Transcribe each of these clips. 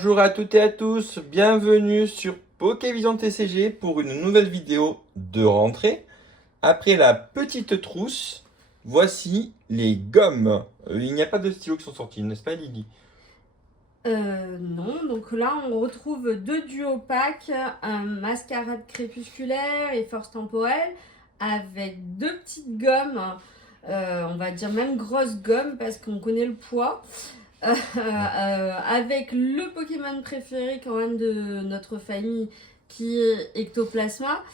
Bonjour à toutes et à tous, bienvenue sur Pokévision TCG pour une nouvelle vidéo de rentrée. Après la petite trousse, voici les gommes. Il n'y a pas de stylos qui sont sortis, n'est-ce pas Lily? Non, donc là on retrouve deux duos packs, un mascarade crépusculaire et force temporelle, avec deux petites gommes, on va dire même grosses gommes parce qu'on connaît le poids, avec le Pokémon préféré quand même de notre famille qui est Ectoplasma.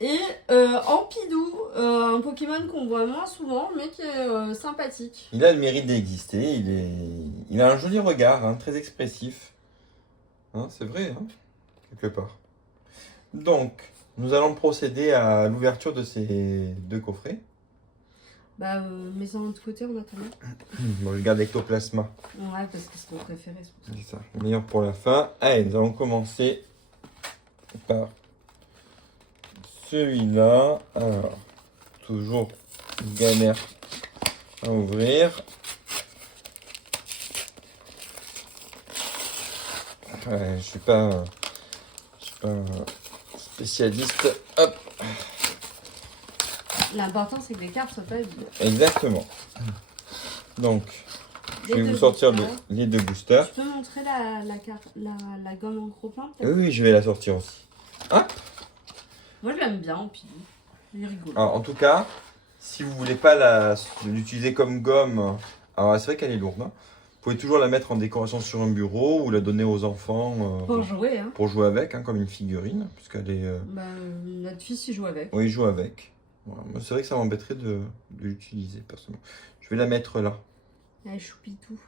Et Ampidou, un Pokémon qu'on voit moins souvent mais qui est sympathique. Il a le mérite d'exister, il a un joli regard, hein, très expressif. Hein, c'est vrai, hein, quelque part. Donc, nous allons procéder à l'ouverture de ces deux coffrets. Mais en l'autre côté en attendant. Bon, je garde Ectoplasma. Ouais, parce que c'est mon préféré, c'est pour ça. C'est ça, meilleur pour la fin. Allez, nous allons commencer par celui-là. Alors, toujours galère à ouvrir. Ouais, je suis pas spécialiste. Hop, L'important, c'est que les cartes soient pas vides. exactement. Donc, je Les vais deux vous sortir boosters. les deux boosters. Tu peux montrer la gomme en gros plan, Oui, peut-être? oui, je vais la sortir aussi. Hop. Moi, je l'aime bien, puis il est rigolo. Alors, en tout cas, si vous voulez pas l'utiliser comme gomme, alors c'est vrai qu'elle est lourde, hein. Vous pouvez toujours la mettre en décoration sur un bureau ou la donner aux enfants Pour jouer, hein. pour jouer avec, hein, comme une figurine, puisqu'elle est. Notre fils, il joue avec. Oui, il joue avec. Voilà. Moi, c'est vrai que ça m'embêterait de l'utiliser personnellement. Je vais la mettre là, Elle choupitou.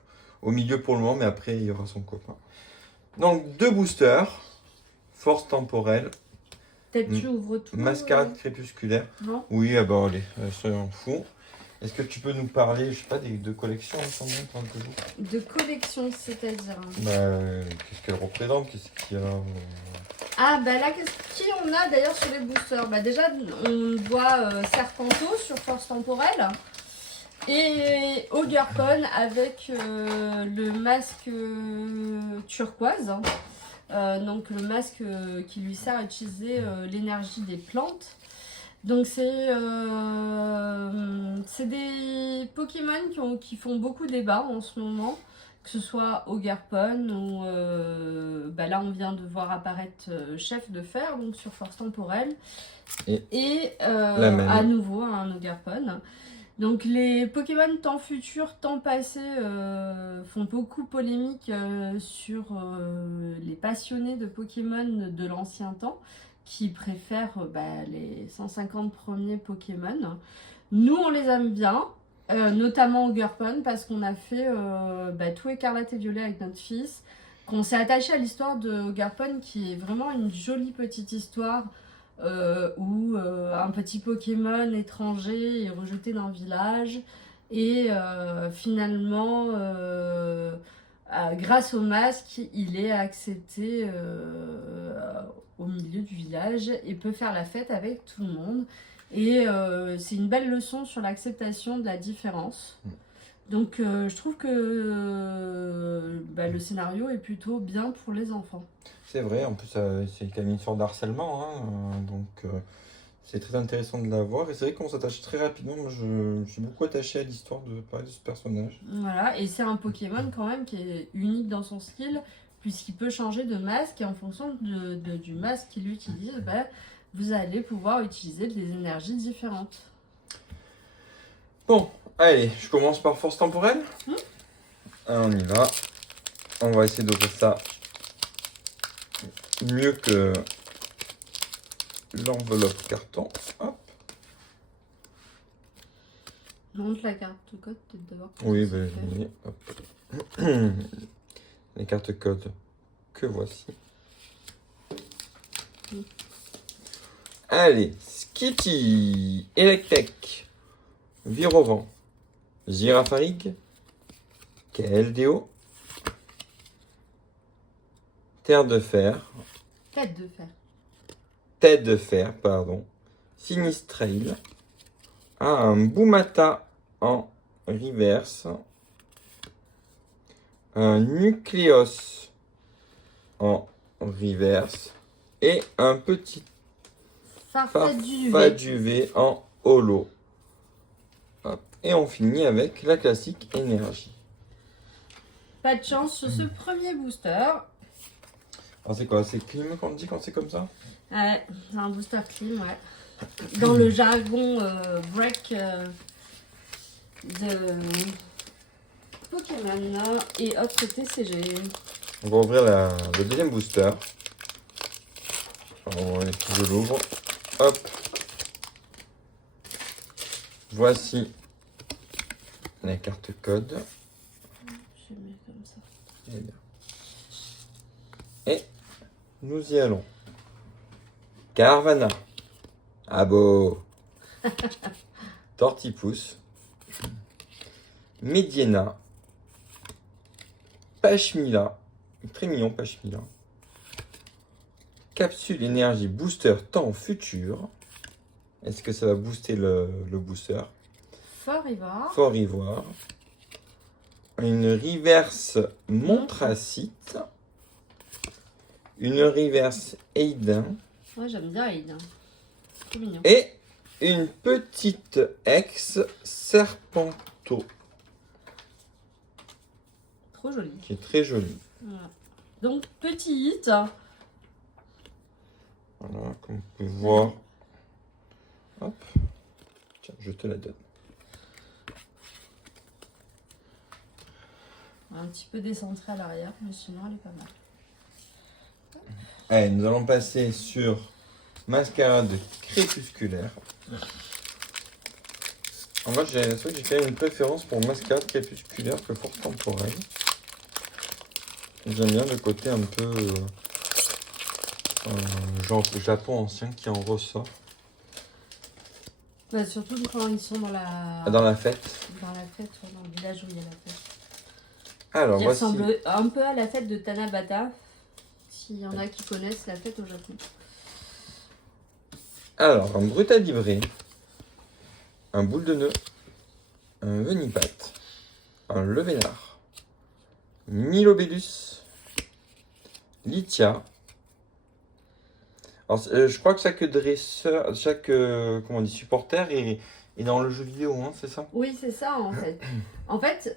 au milieu pour le moment, mais après il y aura son copain. Donc deux boosters, force temporelle, Peut-être tu ouvres tout. mascarade crépusculaire. Non. Oui, ah bah allez, soyons fous. Est-ce que tu peux nous parler, je sais pas, des deux collections ensemble, toujours De collection, c'est-à-dire. Qu'est-ce qu'elles représentent? Qu'est-ce qu'il y a Ah, bah là, qui on a d'ailleurs sur les boosters? Bah, déjà, on voit Serpento sur force temporelle. Et Ogerpon avec le masque turquoise. Donc le masque qui lui sert à utiliser l'énergie des plantes. Donc c'est des Pokémon qui font beaucoup débat en ce moment. Que ce soit Ogerpon ou là on vient de voir apparaître Chef de Fer donc sur Force Temporelle. Et à nouveau un Ogerpon. Donc les Pokémon temps futur, temps passé font beaucoup polémique sur les passionnés de Pokémon de l'ancien temps qui préfèrent les 150 premiers Pokémon. Nous on les aime bien, notamment Ogerpon parce qu'on a fait tout Écarlate et Violet avec notre fils, qu'on s'est attaché à l'histoire de Ogerpon qui est vraiment une jolie petite histoire. Où un petit Pokémon étranger est rejeté d'un village et finalement grâce au masque il est accepté au milieu du village et peut faire la fête avec tout le monde et c'est une belle leçon sur l'acceptation de la différence. Donc je trouve que le scénario est plutôt bien pour les enfants. C'est vrai, en plus c'est quand même une sorte d'harcèlement, hein, donc c'est très intéressant de la voir. Et c'est vrai qu'on s'attache très rapidement. Moi je suis beaucoup attaché à l'histoire de ce personnage. Voilà, et c'est un Pokémon quand même qui est unique dans son style, puisqu'il peut changer de masque et en fonction du masque qu'il utilise, vous allez pouvoir utiliser des énergies différentes. Bon, allez, je commence par force temporelle. On y va. On va essayer d'ouvrir ça mieux que l'enveloppe carton. Hop. Montre la carte code peut-être d'abord. Oui, hop. Les cartes codes que voici. Allez, Skitty, Electek, Virovent, Girafarig, Keldeo, Terre de Fer, Tête de Fer, pardon, Sinistrail, un Boumata en reverse, un Nucléos en reverse et un petit Farfadet duvet en holo. Hop. Et on finit avec la classique énergie. Pas de chance sur ce premier booster. Alors c'est quoi? C'est clim qu'on dit quand c'est comme ça? Ouais, c'est un booster clean, ouais. Dans le jargon break de Pokémon et autres TCG. On va ouvrir le deuxième booster. Alors, je l'ouvre. Hop. Voici la carte code. Je vais mettre comme ça. Eh bien. Et nous y allons. Carvana. Abo. Tortipousse. Mediena. Pachmila. Très mignon Pachmila. Capsule énergie booster temps futur. Est-ce que ça va booster le booster? Fort Ivoire. Fort Ivoire. Une reverse Montracite. Une reverse Aiden. Ouais, j'aime bien Aiden. C'est mignon. Et une petite ex Serpento. Trop joli. Qui est très jolie. Voilà. Donc, petit hit. Voilà, comme vous pouvez voir. Hop. Tiens, je te la donne. Un petit peu décentré à l'arrière, mais sinon elle est pas mal. Allez, nous allons passer sur Mascarade crépusculaire. En fait, c'est vrai que j'ai quand même une préférence pour Mascarade crépusculaire que Force temporelle. J'aime bien le côté un peu genre le Japon ancien qui en ressort. Bah, surtout quand ils sont dans la Dans la fête. dans le village où il y a la fête. Alors, Il voici. ressemble un peu à la fête de Tanabata, s'il y en a qui connaissent la fête au Japon. Alors, un Brutalibré, un boule de nœud, un Venipat, un Levénard, Milobellus, Litia. Alors, je crois que chaque dresseur, chaque comment on dit, supporter est dans le jeu vidéo, hein, c'est ça? Oui, c'est ça en fait. En fait,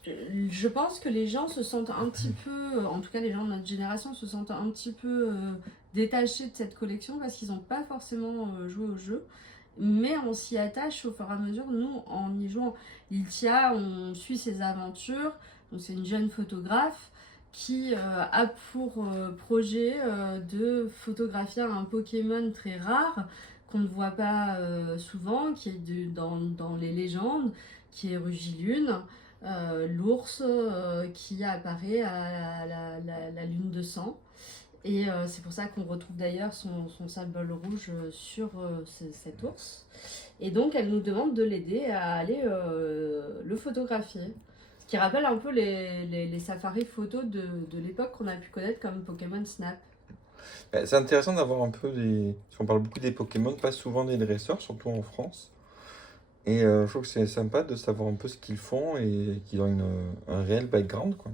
je pense que les gens se sentent un petit peu, en tout cas les gens de notre génération se sentent un petit peu détachés de cette collection parce qu'ils n'ont pas forcément joué au jeu. Mais on s'y attache au fur et à mesure. Nous, en y jouant, Iltia, on suit ses aventures. Donc c'est une jeune photographe qui a pour projet de photographier un Pokémon très rare qu'on ne voit pas souvent, qui est dans les légendes, qui est Rugilune, l'ours qui apparaît à la lune de sang. Et c'est pour ça qu'on retrouve d'ailleurs son symbole rouge sur cet ours. Et donc elle nous demande de l'aider à aller le photographier. Ce qui rappelle un peu les safaris photos de l'époque qu'on a pu connaître comme Pokémon Snap. C'est intéressant d'avoir un peu des... Parce qu'on parle beaucoup des Pokémon, pas souvent des dresseurs, surtout en France. Et je trouve que c'est sympa de savoir un peu ce qu'ils font et qu'ils ont un réel background, quoi.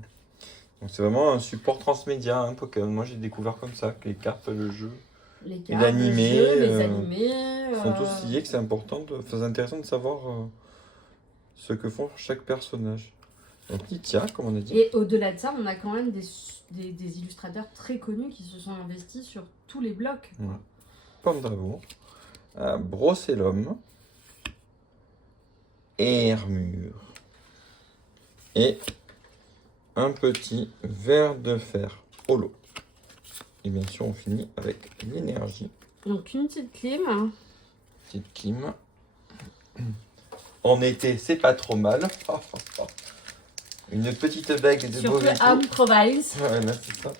Donc c'est vraiment un support transmédia, hein, Pokémon. Moi j'ai découvert comme ça, que les cartes, le jeu, Les et cartes, l'animé le jeu, les animés. sont tous liés, que c'est important, c'est intéressant de savoir ce que font chaque personnage. Donc Litia, comme on a dit. Et au-delà de ça, on a quand même des illustrateurs très connus qui se sont investis sur tous les blocs. Ouais. Pandavo, Brossellum, Hermure et un petit verre de fer holo. Et bien sûr, on finit avec l'énergie. Donc une petite clim. Petite Kim. En été, c'est pas trop mal. Une petite bague de Surtout Boveto. Arm Province. Ouais, là, c'est ça.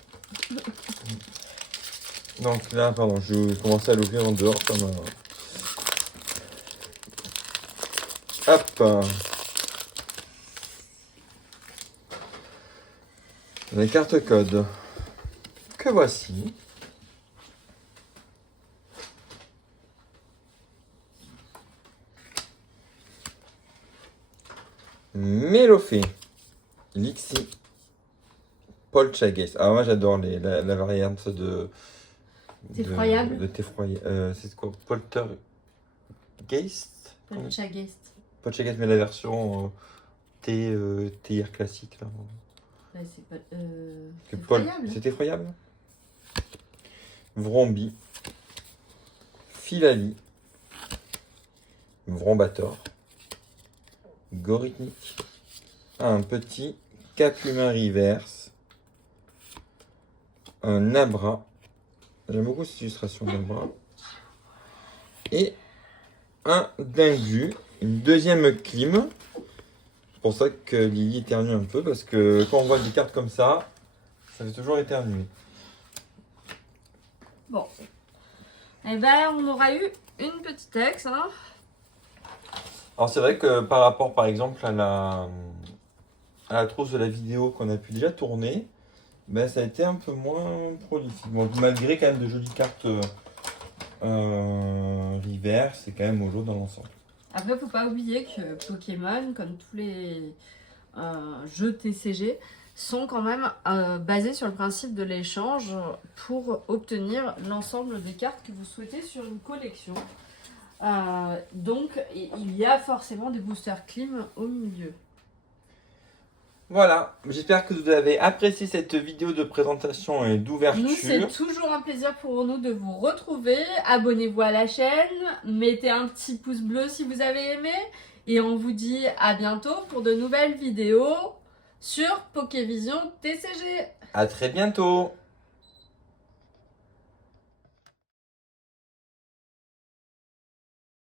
Donc là, pardon, je vais commencer à l'ouvrir en dehors comme un... Hop. Les cartes codes. Que voici. Mélofée, Lixie, Poltergeist. Ah, moi j'adore la variante de. T'effroyable. C'est quoi? Poltergeist? Poltergeist. Poltergeist, mais la version TR classique là. Ouais, c'est pas. Que C'est Paul- effroyable. C'est effroyable. Vrombi. Filali. Vrombator. Gorithnic. Un petit Capumin reverse. Un Nabra. J'aime beaucoup cette illustration Nabra. Et un Dingu. Une deuxième clim. C'est pour ça que Lily éternue un peu. Parce que quand on voit des cartes comme ça fait toujours éternuer. Bon. Eh ben, on aura eu une petite ex, hein. Alors c'est vrai que par rapport par exemple à la trousse de la vidéo qu'on a pu déjà tourner, ben, ça a été un peu moins prolifique. Bon, malgré quand même de jolies cartes reverse, c'est quand même holo dans l'ensemble. Après, faut pas oublier que Pokémon, comme tous les jeux TCG, sont quand même basés sur le principe de l'échange pour obtenir l'ensemble des cartes que vous souhaitez sur une collection. Donc, il y a forcément des boosters clim au milieu. Voilà, j'espère que vous avez apprécié cette vidéo de présentation et d'ouverture. Nous, c'est toujours un plaisir pour nous de vous retrouver. Abonnez-vous à la chaîne, mettez un petit pouce bleu si vous avez aimé. Et on vous dit à bientôt pour de nouvelles vidéos sur Pokévision TCG. À très bientôt.